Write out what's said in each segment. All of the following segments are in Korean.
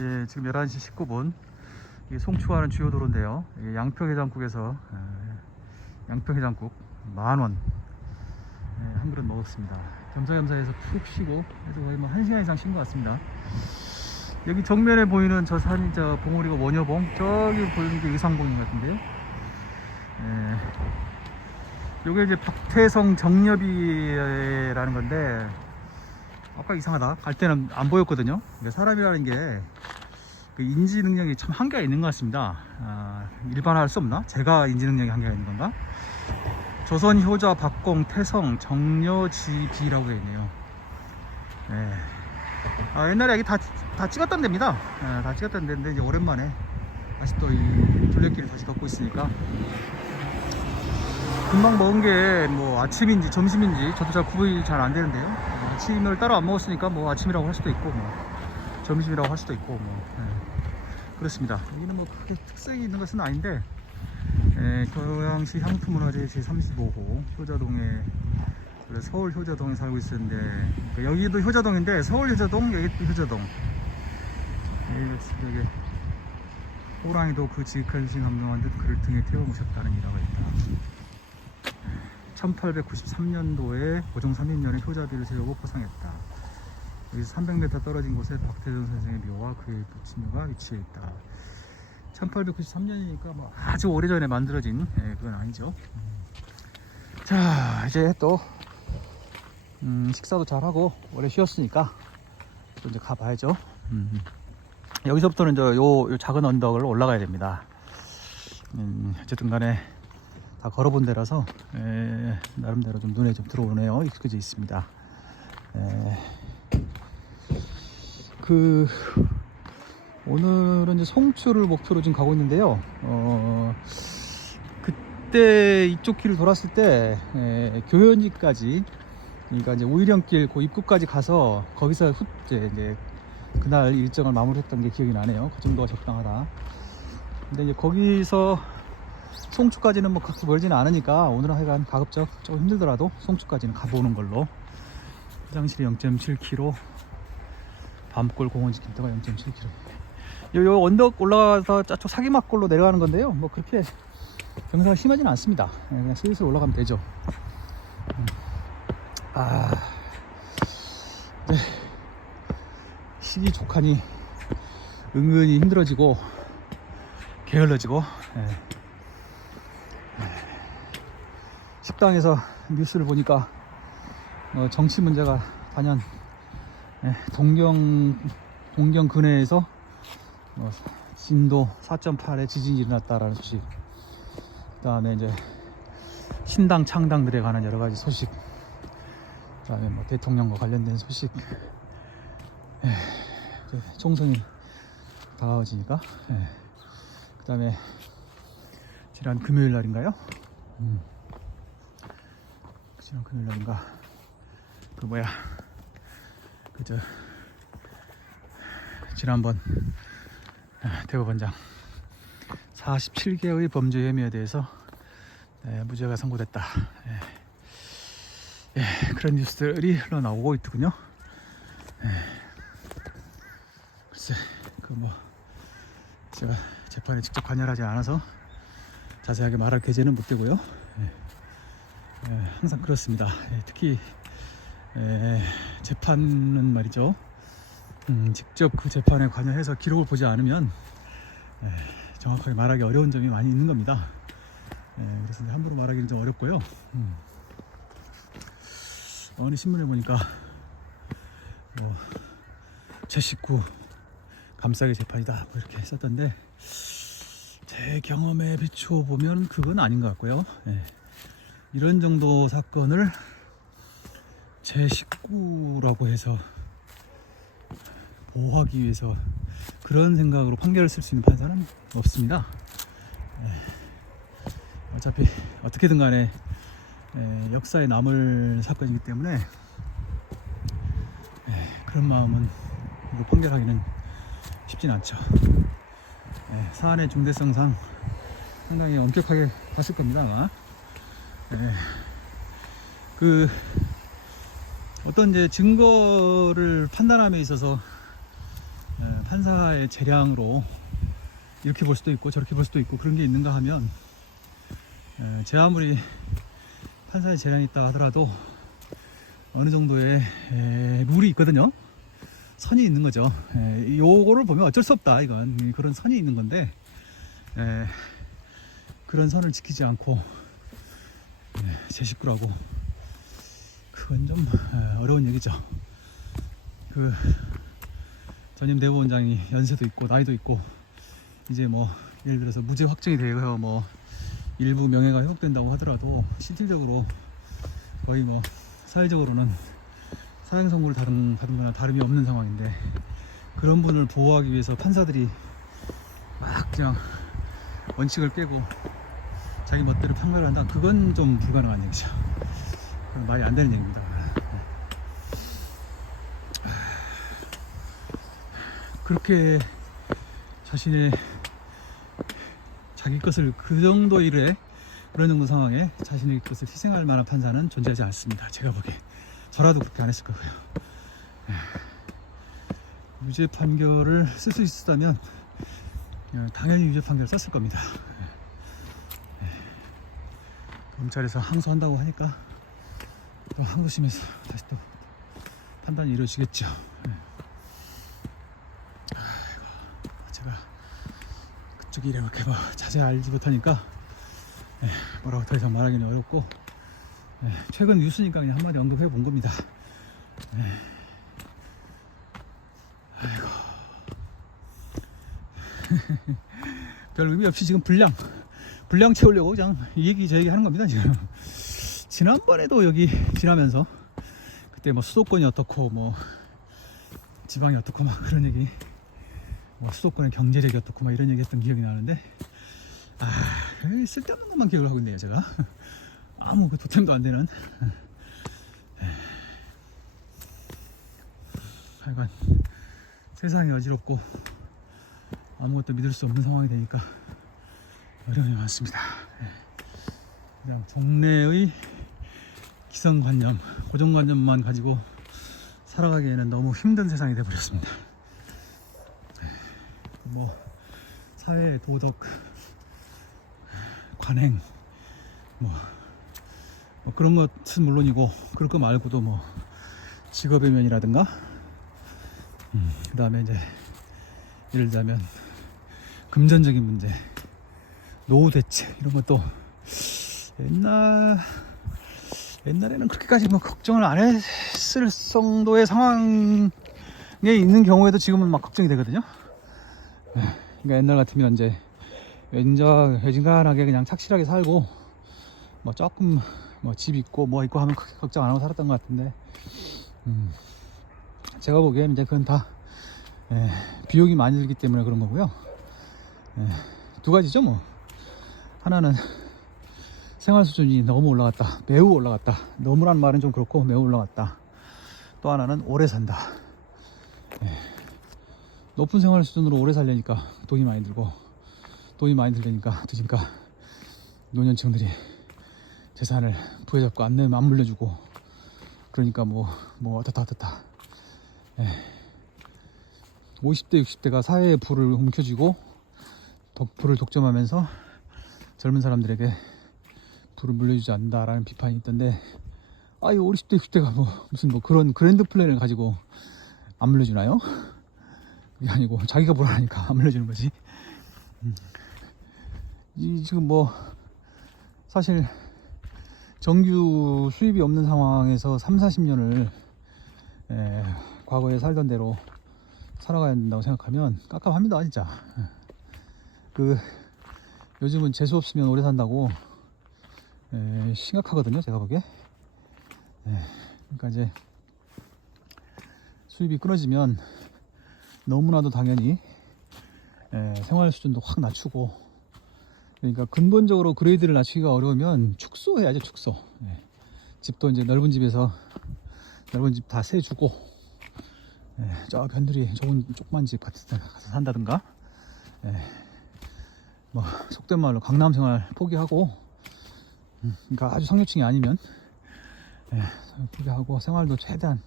예, 지금 11시 19분. 이게 송추하는 주요 도로인데요. 이게 양평해장국에서 양평해장국 10,000원 한 그릇 먹었습니다. 겸사겸사해서 푹 쉬고 그래서 거의 뭐 1시간 이상 쉰 것 같습니다. 여기 정면에 보이는 저 산이 저 봉우리가 원효봉, 저기 보이는 게 의상봉인 것 같은데요. 예, 요게 이제 박태성 정렵이라는 건데 아까 이상하다. 갈 때는 안 보였거든요. 그러니까 사람이라는 게 그 인지 능력이 참 한계가 있는 것 같습니다. 일반화할 수 없나? 제가 인지 능력이 한계가 있는 건가? 조선 효자 박공 태성 정려지비라고 되어 있네요. 네. 옛날에 여기 다 찍었던 데입니다. 다 찍었던 데인데 이제 오랜만에 다시 또 이 둘레길을 다시 걷고 있으니까 금방 먹은 게 뭐 아침인지 점심인지 저도 잘 구분이 잘 안 되는데요. 아침을 따로 안 먹었으니까 뭐 아침이라고 할 수도 있고 뭐 점심이라고 할 수도 있고 뭐 그렇습니다. 여기는 뭐 크게 특색이 있는 것은 아닌데 고양시 향토문화재 제35호 효자동에 서울 효자동에 살고 있었는데 여기도 효자동인데 서울 효자동 여기도 효자동 여기 호랑이도 그 지극한 감동한 듯 그를 등에 태워 모셨다는 일화가 있다. 1893년도에 고종 3인년에 효자비를 세우고 포상했다. 여기서 300m 떨어진 곳에 박태선 선생의 묘와 그의 부친묘가 위치해 있다. 1893년이니까 뭐 아주 오래전에 만들어진 그건 아니죠. 자, 이제 또 식사도 잘하고 오래 쉬었으니까 또 이제 가봐야죠. 여기서부터는 요 작은 언덕을 올라가야 됩니다. 어쨌든 간에 다 걸어본 데라서 나름대로 좀 눈에 좀 들어오네요. 익숙해져 있습니다. 오늘은 이제 송추를 목표로 지금 가고 있는데요. 그때 이쪽 길을 돌았을 때 교현지까지, 그러니까 이제 우이령길 그 입구까지 가서 거기서 이제 그날 일정을 마무리했던 게 기억이 나네요. 그 정도가 적당하다. 근데 이제 거기서 송추까지는 뭐 그렇게 멀지는 않으니까 오늘은 하여간 가급적 조금 힘들더라도 송추까지는 가보는 걸로. 화장실이 0.7km, 밤골 공원 지킴다가 0.7km. 요 언덕 올라가서 저쪽 사기막골로 내려가는 건데요. 뭐 그렇게 경사가 심하지는 않습니다. 그냥 슬슬 올라가면 되죠. 네. 시기족하니 은근히 힘들어지고 게을러지고. 식당에서 뉴스를 보니까 정치 문제가 단연 동경 근해에서 진도 4.8의 지진이 일어났다라는 소식, 그 다음에 이제 신당 창당들에 관한 여러 가지 소식, 그 다음에 뭐 대통령과 관련된 소식, 총선이 다가오지니까, 그 다음에 지난 금요일 날인가요? 지난 금요일 날인가? 지난번 대법원장 47개의 범죄 혐의에 대해서 무죄가 선고됐다. 그런 뉴스들이 흘러나오고 있더군요. 글쎄, 제가 재판에 직접 관여하지 않아서 자세하게 말할 계제는 못 되고요. 항상 그렇습니다. 특히 재판은 말이죠. 직접 그 재판에 관여해서 기록을 보지 않으면 정확하게 말하기 어려운 점이 많이 있는 겁니다. 그래서 함부로 말하기는 좀 어렵고요. 어느 신문에 보니까 제 식구 감싸기 재판이다 뭐 이렇게 썼던데, 제 경험에 비추어 보면 그건 아닌 것 같고요. 이런 정도 사건을 제 식구라고 해서 보호하기 위해서 그런 생각으로 판결을 쓸 수 있는 판사는 없습니다. 어차피 어떻게든 간에 역사에 남을 사건이기 때문에 그런 마음은 판결하기는 쉽진 않죠. 사안의 중대성상 상당히 엄격하게 봤을 겁니다, 아마. 어떤 이제 증거를 판단함에 있어서 판사의 재량으로 이렇게 볼 수도 있고 저렇게 볼 수도 있고 그런 게 있는가 하면, 제 아무리 판사의 재량이 있다 하더라도 어느 정도의 룰이 있거든요. 선이 있는 거죠. 요거를 보면 어쩔 수 없다. 이건 그런 선이 있는 건데, 그런 선을 지키지 않고 제 식구라고, 그건 좀 어려운 얘기죠. 그 전임 대법원장이 연세도 있고 나이도 있고, 이제 뭐 예를 들어서 무죄 확정이 되어 뭐 일부 명예가 회복된다고 하더라도 실질적으로 거의 뭐 사회적으로는 사형 선고를 받은 거나 다름이 없는 상황인데, 그런 분을 보호하기 위해서 판사들이 막 그냥 원칙을 깨고 자기 멋대로 판결을 한다. 그건 좀 불가능한 얘기죠. 그건 말이 안 되는 얘기입니다. 그렇게 자신의 자기 것을 그 정도 일에, 그런 정도 상황에 자신의 것을 희생할 만한 판사는 존재하지 않습니다. 제가 보기에. 저라도 그렇게 안 했을 거고요. 유죄 판결을 쓸 수 있었다면 당연히 유죄 판결을 썼을 겁니다. 검찰에서 항소한다고 하니까 또 항소심에서 다시 또 판단이 이루어지겠죠. 제가 그쪽이 이렇게 뭐 자세히 알지 못하니까 뭐라고 더 이상 말하기는 어렵고, 최근 뉴스니까 그냥 한마디 언급해 본 겁니다. 아이고. 별 의미 없이 지금 분량 채우려고 그냥 이 얘기 저 얘기 하는 겁니다. 지금 지난번에도 여기 지나면서 그때 뭐 수도권이 어떻고 뭐 지방이 어떻고 막 그런 얘기, 뭐 수도권의 경제력이 어떻고 막 이런 얘기 했던 기억이 나는데, 쓸데없는 것만 기억을 하고 있네요. 제가 아무 그 도템도 안 되는. 하여간 세상이 어지럽고 아무것도 믿을 수 없는 상황이 되니까 어려움이 많습니다. 그냥 동네의 기성관념, 고정관념만 가지고 살아가기에는 너무 힘든 세상이 되어버렸습니다. 뭐 사회 도덕, 관행, 뭐 그런 것은 물론이고, 그럴 거 말고도 뭐 직업의 면이라든가, 그 다음에 이제 예를 들자면 금전적인 문제, 노후 대책, 이런 것도 옛날에는 그렇게까지 뭐 걱정을 안 했을 정도의 상황에 있는 경우에도 지금은 막 걱정이 되거든요. 그러니까 옛날 같으면 이제 외진간하게 그냥 착실하게 살고 뭐 조금 뭐 집 있고 뭐 있고 하면 크게 걱정 안 하고 살았던 것 같은데, 제가 보기에는 이제 그건 다 비용이 많이 들기 때문에 그런 거고요. 두 가지죠. 뭐 하나는 생활 수준이 너무 올라갔다, 매우 올라갔다. 너무란 말은 좀 그렇고 매우 올라갔다. 또 하나는 오래 산다. 높은 생활 수준으로 오래 살려니까 돈이 많이 들고, 돈이 많이 들으니까 노년층들이 재산을 부여잡고 안 물려주고, 그러니까 뭐 어떻다 50대 60대가 사회의 부를 움켜쥐고 부를 독점하면서 젊은 사람들에게 부를 물려주지 않는다라는 비판이 있던데, 이 50대 60대가 무슨 그런 그랜드 플랜을 가지고 안 물려주나요? 그게 아니고 자기가 뭘 하니까 안 물려주는 거지. 지금 뭐 사실 정규 수입이 없는 상황에서 30-40년을 과거에 살던 대로 살아가야 된다고 생각하면 깝깝합니다, 진짜. 요즘은 재수 없으면 오래 산다고 심각하거든요, 제가 보기에. 그러니까 이제 수입이 끊어지면 너무나도 당연히 생활 수준도 확 낮추고, 그러니까 근본적으로 그레이드를 낮추기가 어려우면 축소해야죠, 축소. 집도 이제 넓은 집에서 넓은 집 다 세주고, 저 변두리 좋은 조그만 집 가서 산다든가, 뭐 속된 말로 강남 생활 포기하고, 그러니까 아주 상류층이 아니면 포기하고 생활도 최대한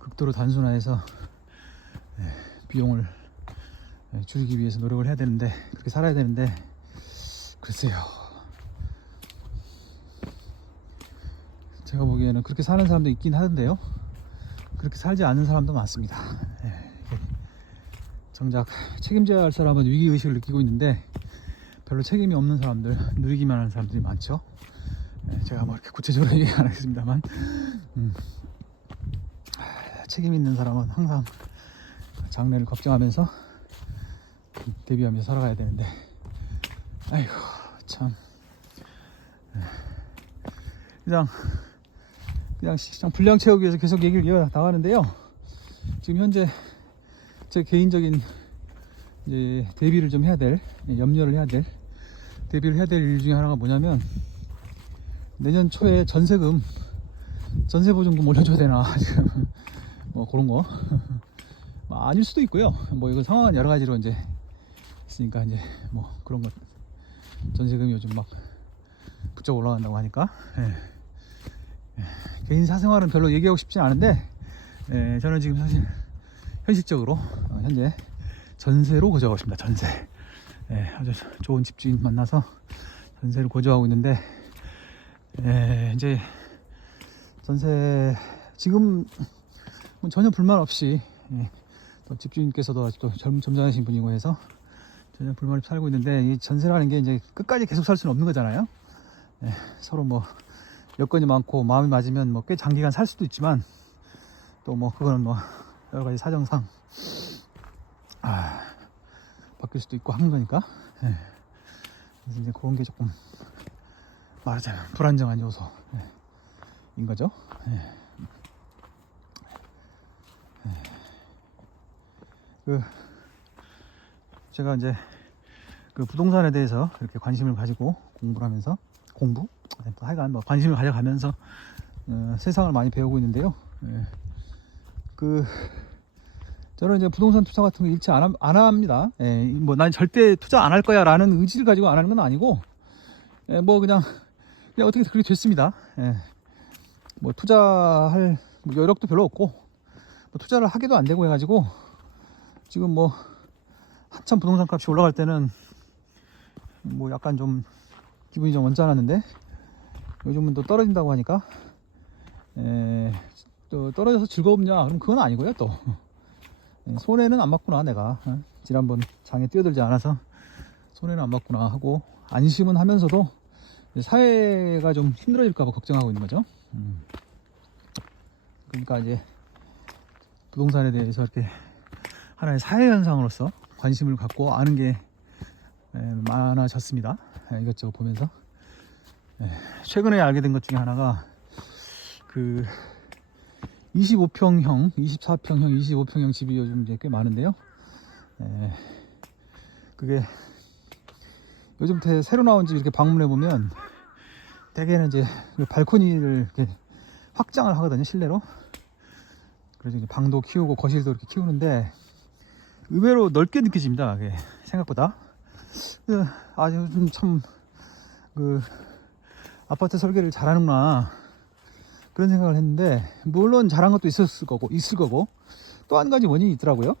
극도로 단순화해서 비용을 줄이기 위해서 노력을 해야 되는데, 그렇게 살아야 되는데, 글쎄요. 제가 보기에는 그렇게 사는 사람도 있긴 하던데요. 그렇게 살지 않는 사람도 많습니다. 정작 책임져야 할 사람은 위기의식을 느끼고 있는데 별로 책임이 없는 사람들, 누리기만 하는 사람들이 많죠. 제가 뭐 이렇게 구체적으로 얘기 안 하겠습니다만, 책임 있는 사람은 항상 장래를 걱정하면서 대비하면서 살아가야 되는데, 아이고 참, 그냥 시장 분량 채우기 위해서 계속 얘기를 이어 나가는데요. 지금 현재 제 개인적인 이제 대비를 좀 해야 될, 염려를 해야 될, 대비를 해야 될 일 중에 하나가 뭐냐면, 내년 초에 전세금, 전세보증금 올려줘야 되나, 지금 뭐 그런 거. 아닐 수도 있고요. 뭐 이거 상황은 여러 가지로 이제 있으니까, 이제 뭐 그런 거, 전세금이 요즘 막 부쩍 올라간다고 하니까. 개인 사생활은 별로 얘기하고 싶지 않은데, 저는 지금 사실 현실적으로 현재 전세로 거주하고 있습니다. 전세. 아주 좋은 집주인 만나서 전세를 거주하고 있는데, 이제 전세 지금 전혀 불만 없이, 또 집주인께서도 아직도 점잖으신 분이고 해서 전혀 불만 없이 살고 있는데, 이 전세라는 게 이제 끝까지 계속 살 수는 없는 거잖아요. 서로 뭐 여건이 많고 마음이 맞으면 뭐 꽤 장기간 살 수도 있지만, 또 뭐 그거는 뭐 여러 가지 사정상 바뀔 수도 있고 하는 거니까. 그래서 이제 그런 게 조금 말하자면 불안정한 요소인 거죠. 제가 이제 그 부동산에 대해서 그렇게 관심을 가지고 공부를 하면서, 하여간 뭐 관심을 가져가면서 세상을 많이 배우고 있는데요. 저는 이제 부동산 투자 같은 거 일체 안 합니다. 뭐 난 절대 투자 안 할 거야 라는 의지를 가지고 안 하는 건 아니고, 뭐 그냥 어떻게 그렇게 됐습니다. 뭐 투자할 뭐 여력도 별로 없고, 뭐 투자를 하기도 안 되고 해가지고, 지금 뭐 한참 부동산 값이 올라갈 때는 뭐 약간 좀 기분이 좀 언짢았는데, 요즘은 또 떨어진다고 하니까, 또 떨어져서 즐겁냐? 그럼 그건 아니고요. 또 손해는 안 봤구나, 내가 지난번 장에 뛰어들지 않아서 손해는 안 봤구나 하고 안심은 하면서도 사회가 좀 힘들어질까봐 걱정하고 있는 거죠. 그러니까 이제 부동산에 대해서 이렇게 하나의 사회 현상으로서 관심을 갖고 아는 게 많아졌습니다. 이것저것 보면서. 최근에 알게 된 것 중에 하나가, 그 25평형, 24평형, 25평형 집이 요즘 이제 꽤 많은데요. 그게 요즘 새로 나온 집 이렇게 방문해 보면 대개는 이제 발코니를 이렇게 확장을 하거든요, 실내로. 그래서 이제 방도 키우고 거실도 이렇게 키우는데 의외로 넓게 느껴집니다. 그게 생각보다. 요즘 참 그 아파트 설계를 잘하는구나, 그런 생각을 했는데, 물론 잘한 것도 있을 거고 또 한 가지 원인이 있더라고요.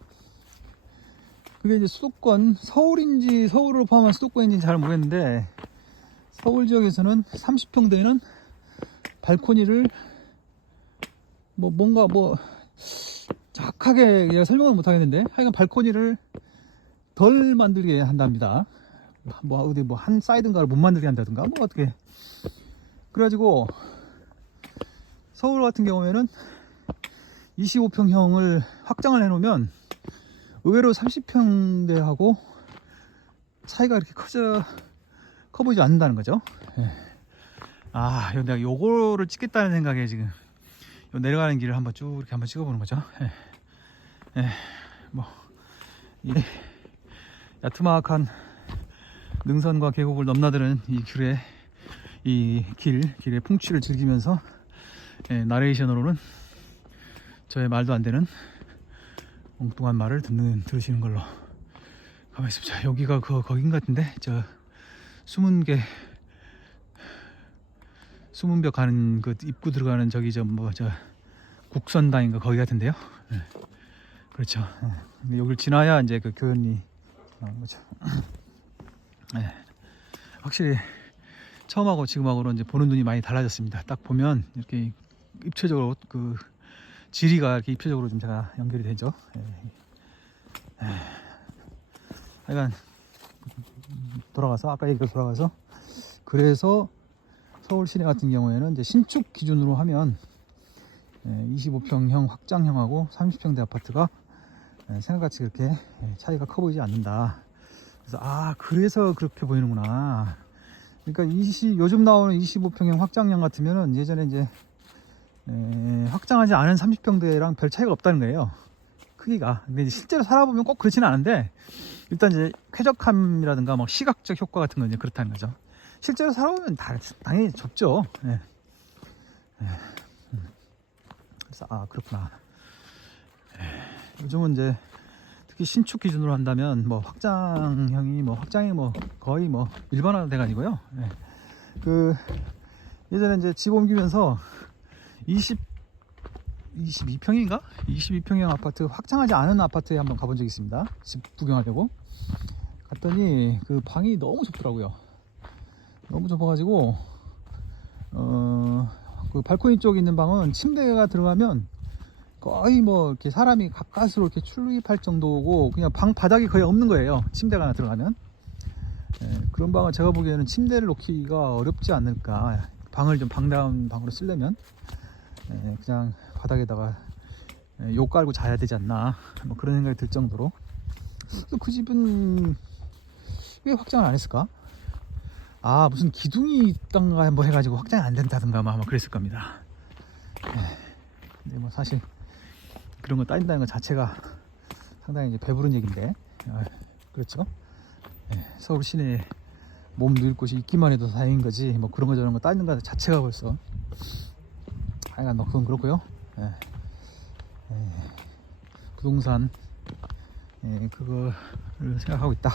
그게 이제 수도권, 서울인지 서울을 포함한 수도권인지 잘 모르겠는데, 서울 지역에서는 30평대는 발코니를 뭔가 정확하게 제가 설명을 못 하겠는데, 하여간 발코니를 덜 만들게 한답니다. 어디 한 사이드인가를 못 만들게 한다든가 어떻게. 그래가지고 서울 같은 경우에는 25평형을 확장을 해놓으면 의외로 30평대하고 차이가 이렇게 커 보이지 않는다는 거죠. 내가 요거를 찍겠다는 생각에 지금 요 내려가는 길을 한번 쭉 이렇게 한번 찍어보는 거죠. 이 야트막한 능선과 계곡을 넘나드는 이 길의 풍취를 즐기면서, 나레이션으로는 저의 말도 안 되는 엉뚱한 말을 들으시는 걸로 가만히 있습니다. 여기가 거긴 같은데, 저 수문벽 가는 그 입구 들어가는 저기 저 국선당인가 거기 같은데요. 그렇죠. 여기를 지나야 이제 그 교연리 나오는 거죠. 네. 확실히 처음하고 지금하고는 이제 보는 눈이 많이 달라졌습니다. 딱 보면 이렇게 입체적으로 그 지리가 이렇게 입체적으로 좀 제가 연결이 되죠. 하여간 돌아가서 아까 얘기로 돌아가서 그래서 서울 시내 같은 경우에는 이제 신축 기준으로 하면 25평형 확장형하고 30평대 아파트가 생각같이 그렇게 차이가 커 보이지 않는다. 그래서 그래서 그렇게 보이는구나. 그러니까 요즘 나오는 25평형 확장형 같으면은 예전에 이제 확장하지 않은 30평대랑 별 차이가 없다는 거예요. 크기가. 근데 이제 실제로 살아보면 꼭 그렇지는 않은데 일단 이제 쾌적함이라든가 뭐 시각적 효과 같은 건 이제 그렇다는 거죠. 실제로 살아보면 당연히 좁죠. 그래서 그렇구나. 요즘은 이제 특히 신축 기준으로 한다면 뭐 확장이 뭐 거의 뭐 일반화 돼가지고요. 그 예전에 이제 집 옮기면서 22평인가? 22평형 아파트 확장하지 않은 아파트에 한번 가본 적이 있습니다. 집 구경하려고 갔더니 그 방이 너무 좁더라고요. 너무 좁아가지고 그 발코니 쪽에 있는 방은 침대가 들어가면 거의 뭐 이렇게 사람이 가까스로 이렇게 출입할 정도고 그냥 방 바닥이 거의 없는 거예요. 침대가 하나 들어가면. 그런 방을 제가 보기에는 침대를 놓기가 어렵지 않을까. 방을 좀 방다운 방으로 쓰려면 그냥 바닥에다가 욕 깔고 자야 되지 않나 뭐 그런 생각이 들 정도로. 그 집은 왜 확장을 안 했을까? 무슨 기둥이 있던가 뭐 해가지고 확장이 안 된다든가 아마 그랬을 겁니다. 근데 뭐 사실 그런 거 따진다는 것 자체가 상당히 이제 배부른 얘기인데, 그렇죠? 서울 시내에 몸 누일 곳이 있기만 해도 다행인 거지, 뭐 그런 거 저런 거 따지는 것 자체가 벌써 하여간 뭐 그건 그렇고요. 부동산 그거를 생각하고 있다.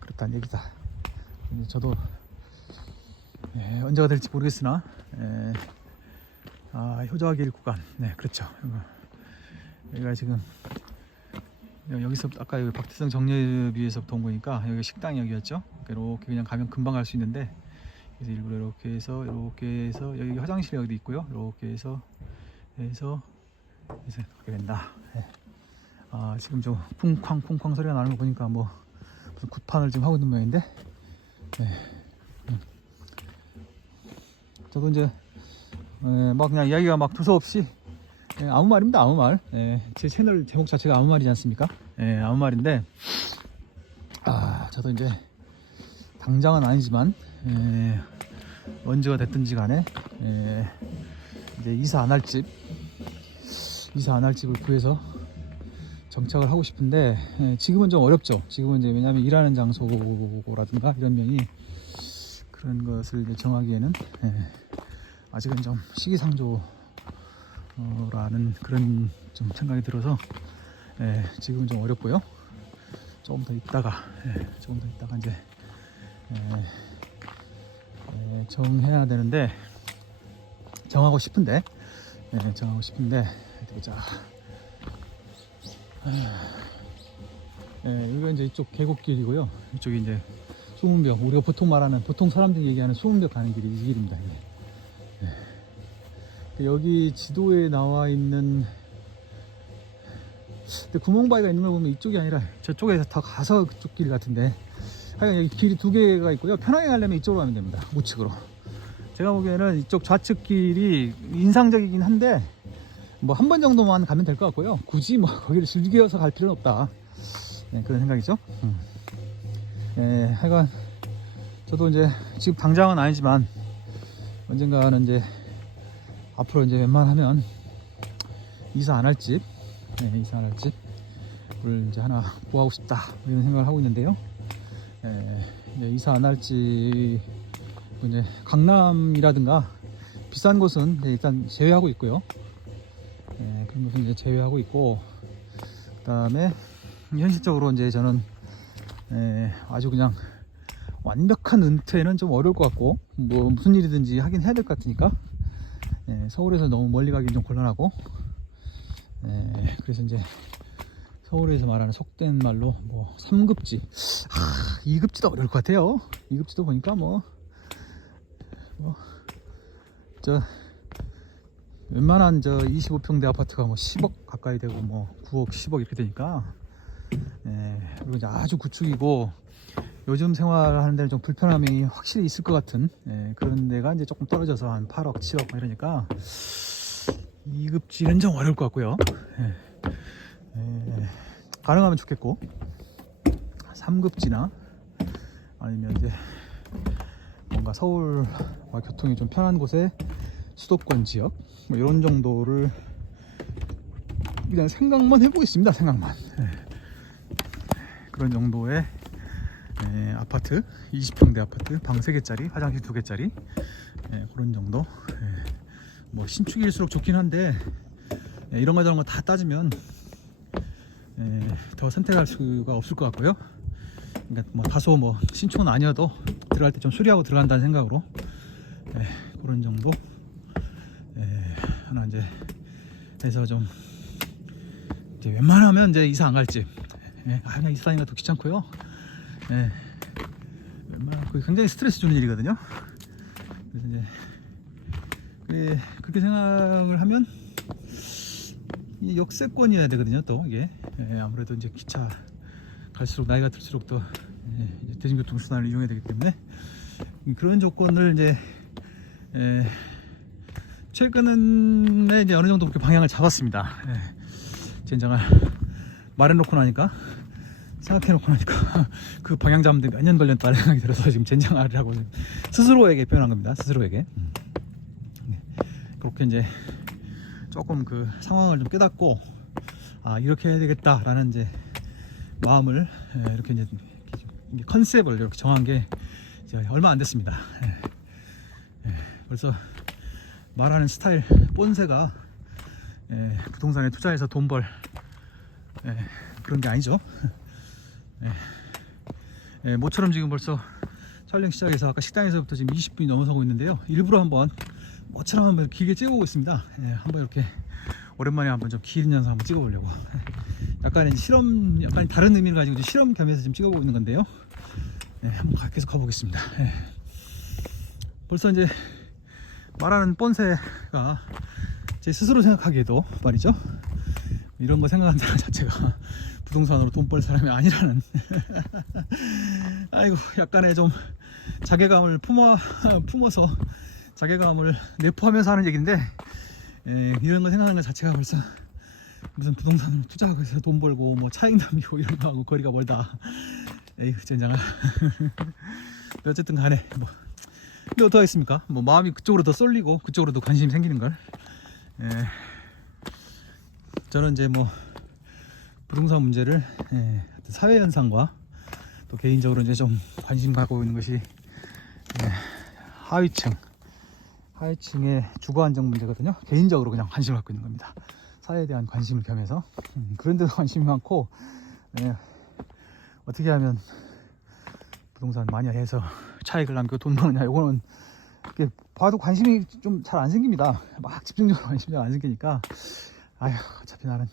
그렇다는 얘기다. 저도 언제가 될지 모르겠으나 효자길 구간, 그렇죠. 여기가 지금 여기서 아까 여기 박태성 정례비에서부터 온 거니까 여기 식당역이었죠. 이렇게 그냥 가면 금방 갈 수 있는데 그래서 일부러 이렇게 해서 여기 화장실이 여기도 있고요. 이렇게 해서 이렇게 된다. 지금 저 쿵쾅 소리가 나는 거 보니까 뭐 무슨 굿판을 지금 하고 있는 모양인데. 저도 이제 막 그냥 이야기가 막 두서없이 아무 말입니다. 아무 말. 제 채널 제목 자체가 아무 말이지 않습니까? 아무 말인데 저도 이제 당장은 아니지만 언제가 됐든지 간에 이제 이사 안 할 집을 구해서 정착을 하고 싶은데 지금은 좀 어렵죠. 지금은 이제 왜냐하면 일하는 장소라든가 이런 면이 그런 것을 이제 정하기에는 아직은 좀 시기상조라는 그런 좀 생각이 들어서 지금은 좀 어렵고요. 조금 더 있다가 이제 정해야 되는데 정하고 싶은데 보자. 여기가 이제 이쪽 계곡길이고요. 이쪽이 이제 수문벽, 우리가 보통 사람들이 얘기하는 수문벽 가는 길이 이 길입니다. 여기 지도에 나와 있는 구멍바위가 있는 걸 보면 이쪽이 아니라 저쪽에서 더 가서 그쪽 길 같은데, 하여간 여기 길이 두 개가 있고요. 편하게 가려면 이쪽으로 가면 됩니다. 우측으로. 제가 보기에는 이쪽 좌측 길이 인상적이긴 한데 뭐 한 번 정도만 가면 될 것 같고요. 굳이 뭐 거기를 즐겨서 갈 필요는 없다. 그런 생각이죠. 하여간 저도 이제 지금 당장은 아니지만 언젠가는 이제 앞으로 이제 웬만하면 이사 안 할 집을 이제 하나 구하고 싶다 이런 생각을 하고 있는데요. 이제 이사 안 할 집 이제 강남이라든가 비싼 곳은 일단 제외하고 있고요. 그런 것은 이제 제외하고 있고, 그다음에 현실적으로 이제 저는 아주 그냥 완벽한 은퇴는 좀 어려울 것 같고, 뭐 무슨 일이든지 하긴 해야 될 것 같으니까 서울에서 너무 멀리 가긴 좀 곤란하고, 그래서 이제 서울에서 말하는 속된 말로 뭐 3급지, 2급지도 어려울 것 같아요. 2급지도 보니까 저 웬만한 저 25평대 아파트가 뭐 10억 가까이 되고 뭐 9억 10억 이렇게 되니까, 그리고 이제 아주 구축이고 요즘 생활하는 데는 좀 불편함이 확실히 있을 것 같은, 그런 데가 이제 조금 떨어져서 한 8억 7억 이러니까 2급지는 좀 어려울 것 같고요. 가능하면 좋겠고, 3급지나 아니면 이제 뭔가 서울과 교통이 좀 편한 곳에 수도권 지역 뭐 이런 정도를 그냥 생각만 해보겠습니다. 생각만. 그런 정도의 아파트, 20평대 아파트, 방 3개짜리, 화장실 2개짜리, 그런 정도. 뭐 신축일수록 좋긴 한데, 이런 거 저런 거 다 따지면 더 선택할 수가 없을 것 같고요. 그러니까 뭐 다소 뭐 신축은 아니어도 들어갈 때 좀 수리하고 들어간다는 생각으로, 그런 정도 하나 이제 해서 좀 이제 웬만하면 이제 이사 안 갈 집. 그냥 이사 다니는 것도 귀찮고요. 웬만하면 그게 굉장히 스트레스 주는 일이거든요. 그래서 이제 그렇게 생각을 하면 이 역세권이어야 되거든요. 또 이게 아무래도 이제 기차 갈수록 나이가 들수록 또 이제 대중교통 수단을 이용해야 되기 때문에 그런 조건을 이제 최근에 이제 어느 정도 그렇게 방향을 잡았습니다. 젠장을 말해놓고 나니까, 생각해놓고 나니까 그 방향 잡는데 몇 년 걸렸다는 생각이 들어서 지금 젠장하라고 스스로에게 표현한 겁니다. 스스로에게. 그렇게 이제 조금 그 상황을 좀 깨닫고, 이렇게 해야 되겠다라는 이제 마음을 이렇게 이제 컨셉을 이렇게 정한 게 이제 얼마 안 됐습니다. 벌써 말하는 스타일 본세가 부동산에 투자해서 돈 벌 그런 게 아니죠. 모처럼 지금 벌써 촬영 시작해서 아까 식당에서부터 지금 20분이 넘어서고 있는데요. 일부러 한번 모처럼 한번 길게 찍어보고 있습니다. 한번 이렇게 오랜만에 한번 좀 긴 영상 한번 찍어보려고. 약간 이제 실험, 약간 다른 의미를 가지고 실험 겸해서 지금 찍어보고 있는 건데요. 한번 계속 가보겠습니다. 벌써 이제 말하는 본세가 제 스스로 생각하기에도 말이죠, 이런 거 생각하는 사람 자체가 부동산으로 돈 벌 사람이 아니라는 아이고, 약간의 좀 자괴감을 품어서 자괴감을 내포하면서 하는 얘기인데, 이런 거 생각하는 것 자체가 벌써 무슨 부동산을 투자하고 해서 돈 벌고 뭐 차익 남기고 이런 거하고 거리가 멀다. 에휴 젠장아. 어쨌든 간에 뭐 근데 어떡하겠습니까? 뭐 마음이 그쪽으로 더 쏠리고 그쪽으로 더 관심이 생기는 걸. 저는 이제 뭐 부동산 문제를 사회 현상과 또 개인적으로 이제 좀 관심 갖고 있는 것이 하위층의 주거 안정 문제거든요. 개인적으로 그냥 관심을 갖고 있는 겁니다. 사회에 대한 관심을 겸해서 그런 데도 관심이 많고, 어떻게 하면 부동산을 많이 해서 차익을 남기고 돈 버느냐, 이거는 봐도 관심이 좀 잘 안 생깁니다. 막 집중적으로 관심이 잘 안 생기니까, 아휴 어차피 나는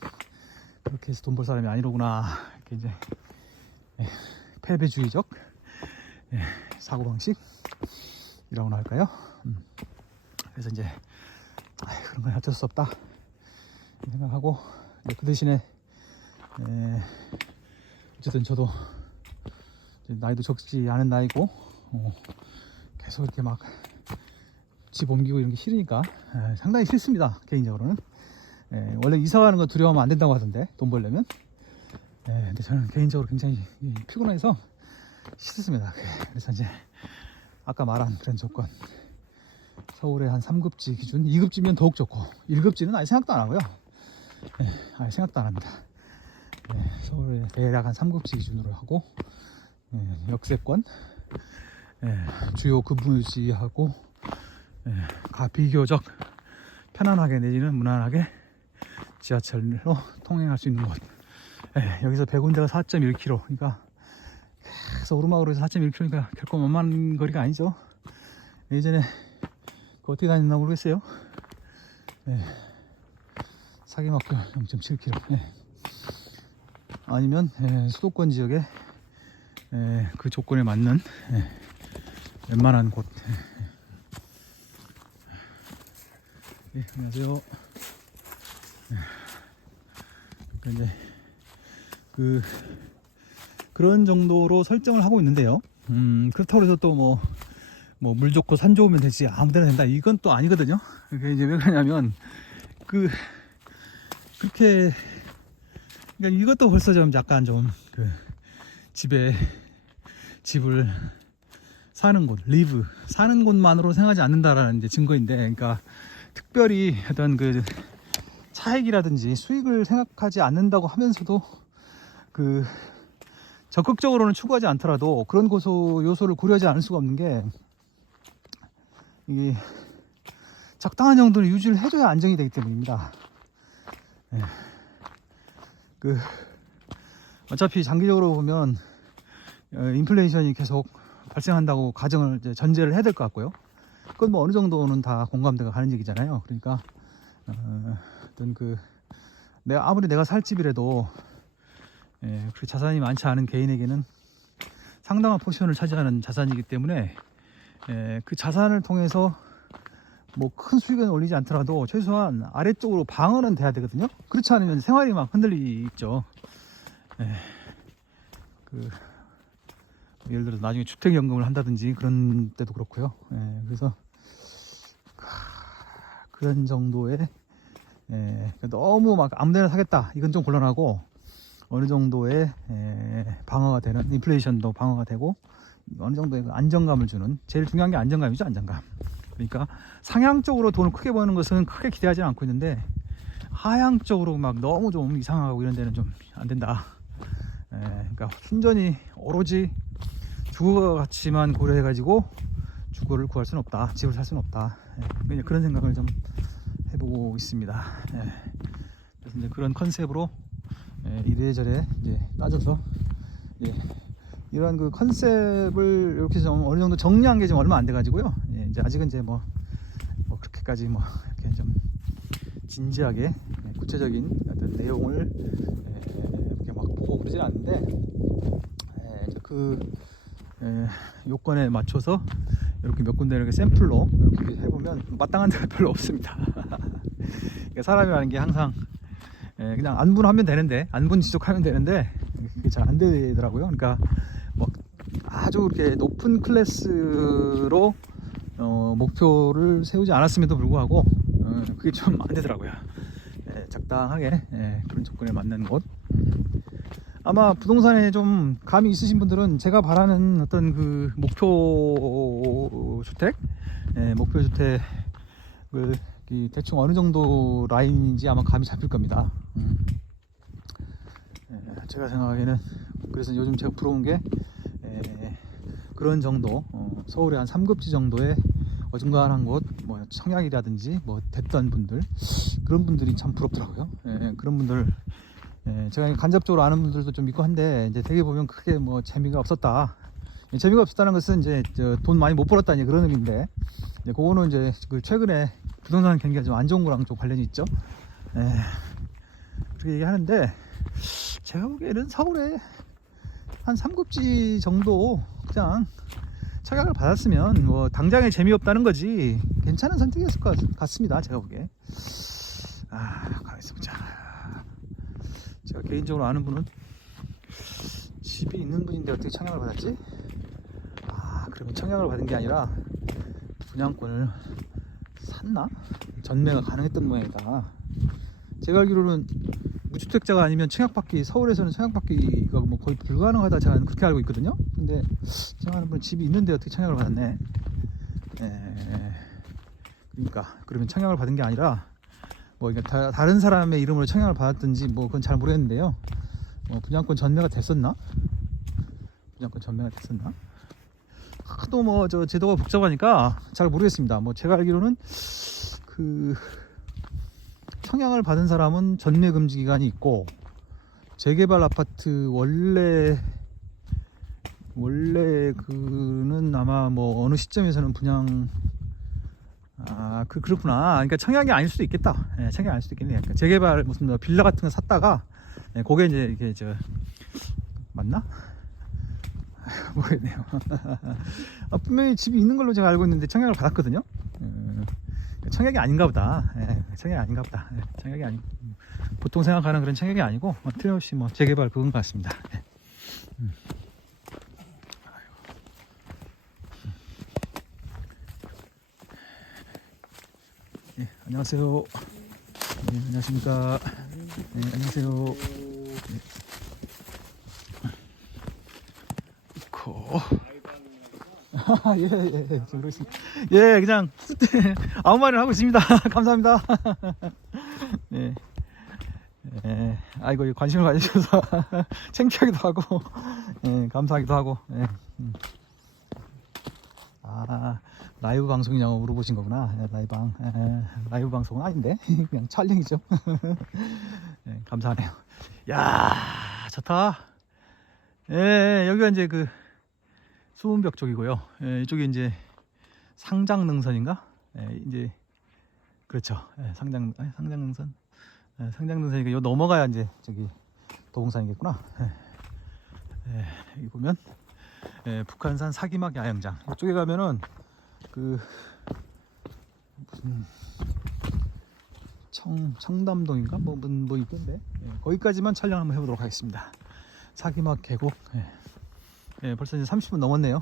그렇게 해서 돈 벌 사람이 아니로구나, 이렇게 이제 패배주의적 사고방식이라고나 할까요? 그래서 이제 그런 건 어쩔 수 없다 생각하고, 그 대신에 어쨌든 저도 나이도 적지 않은 나이고 계속 이렇게 막 집 옮기고 이런 게 싫으니까 상당히 싫습니다. 개인적으로는 원래 이사 가는 거 두려워하면 안 된다고 하던데, 돈 벌려면. 근데 저는 개인적으로 굉장히 피곤해서 싫습니다. 그래서 이제 아까 말한 그런 조건, 서울의 한 3급지 기준, 2급지면 더욱 좋고 1급지는 아예 생각도 안 하고요. 아예 생각도 안 합니다. 서울에 대략 한 3급지 기준으로 하고, 역세권, 주요 급무지하고 비교적 편안하게 내지는 무난하게 지하철로 통행할 수 있는 곳. 여기서 100군데가 4.1km, 그러니까 계속 오르막으로 해서 4.1km니까 결코 만만한 거리가 아니죠. 예전에 그거 어떻게 다녔나 모르겠어요. 사기막교 0.7km. 아니면 수도권 지역에 그 조건에 맞는 웬만한 곳. 안녕하세요. 이제 그런 정도로 설정을 하고 있는데요. 그렇다고 해서 또 뭐 물 좋고 산 좋으면 되지 아무데나 된다 이건 또 아니거든요. 그게 이제 왜 그러냐면 그렇게 그러니까 이것도 벌써 좀 약간 좀 집을 사는 곳, 사는 곳만으로 생각하지 않는다라는 이제 증거인데, 그러니까 특별히 어떤 차익이라든지 수익을 생각하지 않는다고 하면서도 적극적으로는 추구하지 않더라도 그런 요소를 고려하지 않을 수가 없는 게, 이게 적당한 정도는 유지를 해줘야 안정이 되기 때문입니다. 어차피 장기적으로 보면 인플레이션이 계속 발생한다고 가정을 전제를 해야 될 것 같고요. 그건 뭐 어느 정도는 다 공감대가 가는 얘기잖아요. 그러니까 어떤 아무리 내가 살 집이라도 그 자산이 많지 않은 개인에게는 상당한 포션을 차지하는 자산이기 때문에 그 자산을 통해서 뭐 큰 수익은 올리지 않더라도 최소한 아래쪽으로 방어는 돼야 되거든요. 그렇지 않으면 생활이 막 흔들리죠. 예를 들어서 나중에 주택연금을 한다든지 그런 때도 그렇고요. 그래서 그런 정도의 너무 막 아무데나 사겠다 이건 좀 곤란하고, 어느 정도의 방어가 되는, 인플레이션도 방어가 되고 어느 정도의 안정감을 주는, 제일 중요한 게 안정감이죠. 안정감. 그러니까 상향적으로 돈을 크게 버는 것은 크게 기대하지 않고 있는데, 하향적으로 막 너무 좀 이상하고 이런 데는 좀 안 된다. 그러니까 순전히 오로지 주거 가치만 고려해 가지고 주거를 구할 수는 없다, 집을 살 수는 없다. 그런 생각을 좀 해보고 있습니다. 그래서 이제 그런 컨셉으로 이래저래 이제 따져서 이러한 컨셉을 이렇게 좀 어느 정도 정리한 게 좀 얼마 안 돼 가지고요. 이제 아직은 이제 뭐 그렇게까지 이렇게 좀 진지하게 구체적인 어떤 내용을 이렇게 막 보고 그러진 않는데, 요건에 맞춰서 이렇게 몇 군데 이렇게 샘플로 이렇게 해보면 마땅한 데가 별로 없습니다. 그러니까 사람이라는 게 항상 그냥 안분하면 되는데, 안분 지적하면 되는데 그게 잘 안 되더라고요. 그러니까 뭐 아주 이렇게 높은 클래스로 목표를 세우지 않았음에도 불구하고 그게 좀 안 되더라고요. 적당하게 그런 조건에 맞는 곳. 아마 부동산에 좀 감이 있으신 분들은 제가 바라는 어떤 목표 주택을 대충 어느 정도 라인인지 아마 감이 잡힐 겁니다. 제가 생각하기에는, 그래서 요즘 제가 부러운 게 그런 정도, 서울의 한 3급지 정도의 어중간한 곳, 뭐 청약이라든지 뭐 됐던 분들, 그런 분들이 참 부럽더라고요. 그런 분들, 제가 간접적으로 아는 분들도 좀 있고 한데, 이제 되게 보면 크게 뭐 재미가 없었다. 재미가 없었다는 것은 이제 돈 많이 못 벌었다 이제 그런 의미인데, 그거는 이제 최근에 부동산 경기가 좀 안 좋은 거랑 좀 관련이 있죠. 그렇게 얘기하는데, 제가 보기에는 서울에 한 3급지 정도 그냥 청약을 받았으면 뭐 당장에 재미없다는 거지 괜찮은 선택이었을 것 같습니다. 제가 보기에. 가만있어 보자. 제가 개인적으로 아는 분은 집이 있는 분인데 어떻게 청약을 받았지? 그러면 청약을 받은 게 아니라 분양권을 샀나? 전매가 가능했던 모양이다. 제가 알기로는 무주택자가 아니면 청약받기, 서울에서는 청약받기가 뭐 거의 불가능하다, 제가 그렇게 알고 있거든요. 근데 제가 아는 분은 집이 있는데 어떻게 청약을 받았네. 그러니까 그러면 청약을 받은 게 아니라 뭐 다른 사람의 이름으로 청약을 받았든지 뭐 그건 잘 모르겠는데요. 분양권 전매가 됐었나? 또 뭐 제도가 복잡하니까 잘 모르겠습니다. 뭐 제가 알기로는 청약을 받은 사람은 전매 금지 기간이 있고, 재개발 아파트 원래 그는 아마 뭐 어느 시점에서는 분양 그렇구나. 그러니까 청약이 아닐 수도 있겠다. 청약이 아닐 수도 있겠네. 그러니까 재개발 무슨 빌라 같은 거 샀다가 네, 그게 이제 이게 저 맞나? 모르겠네요. 분명히 집이 있는 걸로 제가 알고 있는데 청약을 받았거든요. 청약이 아닌가 보다. 청약이 아닌가 보다. 청약이 아니 보통 생각하는 그런 청약이 아니고 틀림없이 뭐 재개발 그건 것 같습니다. 안녕하세요. 안녕하십니까. 안녕하세요. 예, 지금 그렇습니다. 예, 그냥 아무 말을 하고 있습니다. 감사합니다. 네. 아이고 관심을 가지셔서 창피하기도 하고, 감사하기도 하고. 라이브 방송이냐고 물어보신 거구나. 라이브 방송은 아닌데 그냥 촬영이죠. 감사하네요. 야, 좋다. 여기가 이제 그 수문벽 쪽이고요. 이쪽이 이제 상장능선인가? 이제 그렇죠. 상장능선. 상장능선이니까 요 넘어가야 이제 저기 도봉산이겠구나. 여기 보면 북한산 사기막 야영장. 이쪽에 가면은 그 무슨 청담동인가 뭐 있던데. 거기까지만 촬영 한번 해보도록 하겠습니다. 사기막 계곡. 벌써 이제 30분 넘었네요.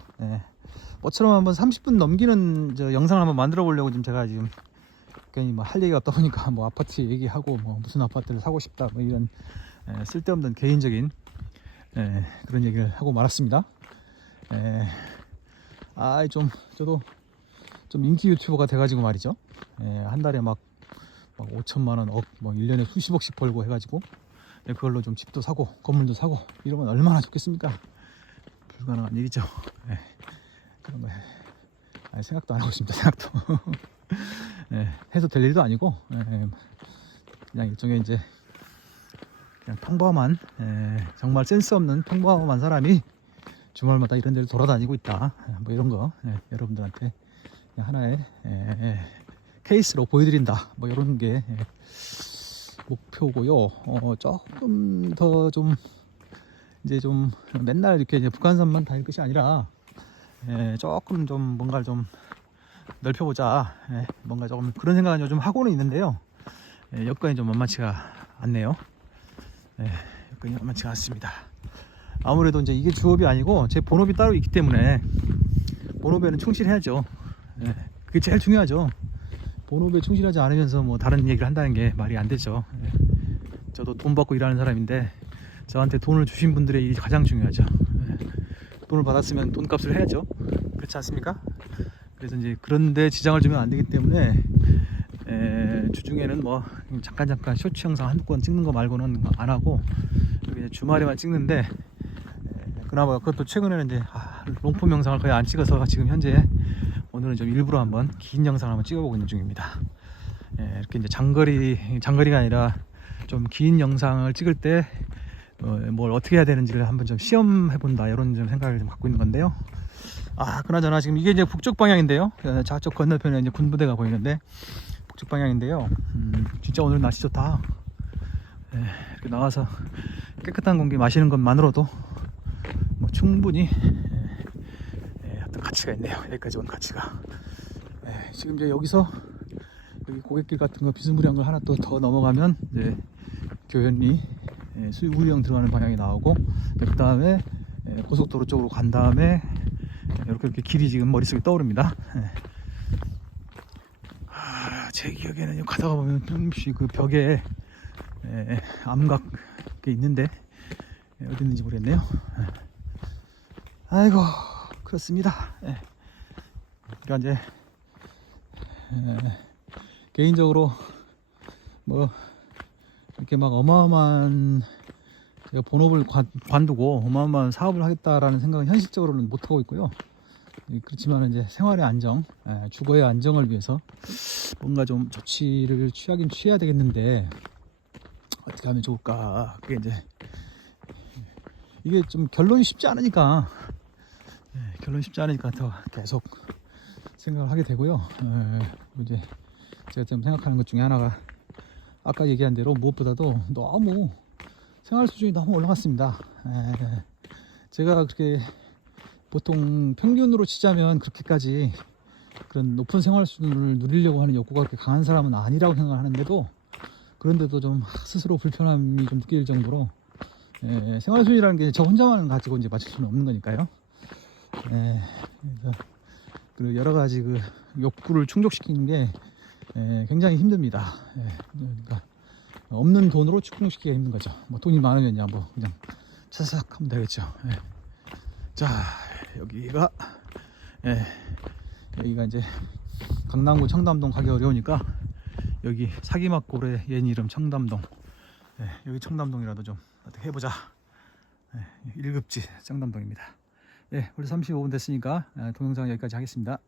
뭐처럼 한번 30분 넘기는 저 영상을 한번 만들어 보려고 지금 제가 지금 괜히 뭐 할 얘기가 없다 보니까 뭐 아파트 얘기하고 뭐 무슨 아파트를 사고 싶다 뭐 이런 쓸데없는 개인적인 그런 얘기를 하고 말았습니다. 저도 좀 인기 유튜버가 돼가지고 말이죠. 한 달에 막 5천만 원, 뭐 1년에 수십억씩 벌고 해가지고 그걸로 좀 집도 사고 건물도 사고 이러면 얼마나 좋겠습니까? 불가능한 일이죠. 그런 거 생각도 안 하고 있습니다. 생각도 해도 될 일도 아니고 그냥 일종의 이제 그냥 평범한 정말 센스 없는 평범한 사람이 주말마다 이런 데를 돌아다니고 있다. 뭐 이런 거 여러분들한테 그냥 하나의 케이스로 보여드린다. 뭐 이런 게 목표고요. 조금 더 좀 이제 좀 맨날 이렇게 이제 북한산만 다닐 것이 아니라 조금 좀 뭔가를 좀 넓혀보자. 뭔가 조금 그런 생각은 요즘 하고는 있는데요. 여건이 좀 만만치가 않네요. 여건이 만만치가 않습니다. 아무래도 이제 이게 주업이 아니고 제 본업이 따로 있기 때문에 본업에는 충실해야죠. 그게 제일 중요하죠. 본업에 충실하지 않으면서 뭐 다른 얘기를 한다는 게 말이 안 되죠. 저도 돈 받고 일하는 사람인데 저한테 돈을 주신 분들의 일이 가장 중요하죠. 돈을 받았으면 돈값을 해야죠. 그렇지 않습니까? 그래서 이제 그런데 지장을 주면 안 되기 때문에 주중에는 뭐 잠깐 쇼츠 영상 한두 건 찍는 거 말고는 안 하고 주말에만 찍는데 그나마 그것도 최근에는 이제 롱폼 영상을 거의 안 찍어서 지금 현재 오늘은 좀 일부러 한번 긴 영상을 한번 찍어보고 있는 중입니다. 이렇게 이제 장거리가 아니라 좀 긴 영상을 찍을 때 뭘 어떻게 해야 되는지를 한번 좀 시험해본다 이런 좀 생각을 좀 갖고 있는 건데요. 그나저나 지금 이게 이제 북쪽 방향인데요. 저쪽 건너편에 이제 군부대가 보이는데 북쪽 방향인데요. 진짜 오늘 날씨 좋다. 이렇게 나와서 깨끗한 공기 마시는 것만으로도 뭐 충분히 어떤 가치가 있네요. 여기까지 온 가치가. 지금 이제 여기서 여기 고갯길 같은 거 비스무리한 걸 하나 또 더 넘어가면 이제 교현리 수유구령 들어가는 방향이 나오고 그 다음에 고속도로 쪽으로 간 다음에 이렇게 길이 지금 머릿속에 떠오릅니다. 제 기억에는 가다가 보면 조금씩 그 벽에 암각이 있는데 어디 있는지 모르겠네요. 아이고 그렇습니다. 그러니까 이제 개인적으로 뭐 이렇게 막 어마어마한 제가 본업을 관두고 어마어마한 사업을 하겠다라는 생각은 현실적으로는 못 하고 있고요. 그렇지만 이제 생활의 안정, 주거의 안정을 위해서 뭔가 좀 조치를 취하긴 취해야 되겠는데 어떻게 하면 좋을까? 그게 이제 이게 좀 결론이 쉽지 않으니까 더 계속 생각을 하게 되고요. 이제 제가 좀 생각하는 것 중에 하나가 아까 얘기한 대로 무엇보다도 너무 생활 수준이 너무 올라갔습니다. 제가 그렇게 보통 평균으로 치자면 그렇게까지 그런 높은 생활 수준을 누리려고 하는 욕구가 그렇게 강한 사람은 아니라고 생각하는데도, 그런데도 좀 스스로 불편함이 좀 느낄 정도로 생활 수준이라는 게 저 혼자만 가지고 이제 맞출 수는 없는 거니까요. 그래서 그 여러 가지 그 욕구를 충족시키는 게 굉장히 힘듭니다. 그러니까 없는 돈으로 충족시키기가 힘든 거죠. 뭐 돈이 많으면야 뭐 그냥 차삭 하면 되겠죠. 자, 여기가 여기가 이제 강남구 청담동 가기 어려우니까 여기 사기막골의 옛 이름 청담동. 여기 청담동이라도 좀 어떻게 해보자. 1급지 청담동입니다. 원래 35분 됐으니까 동영상 여기까지 하겠습니다.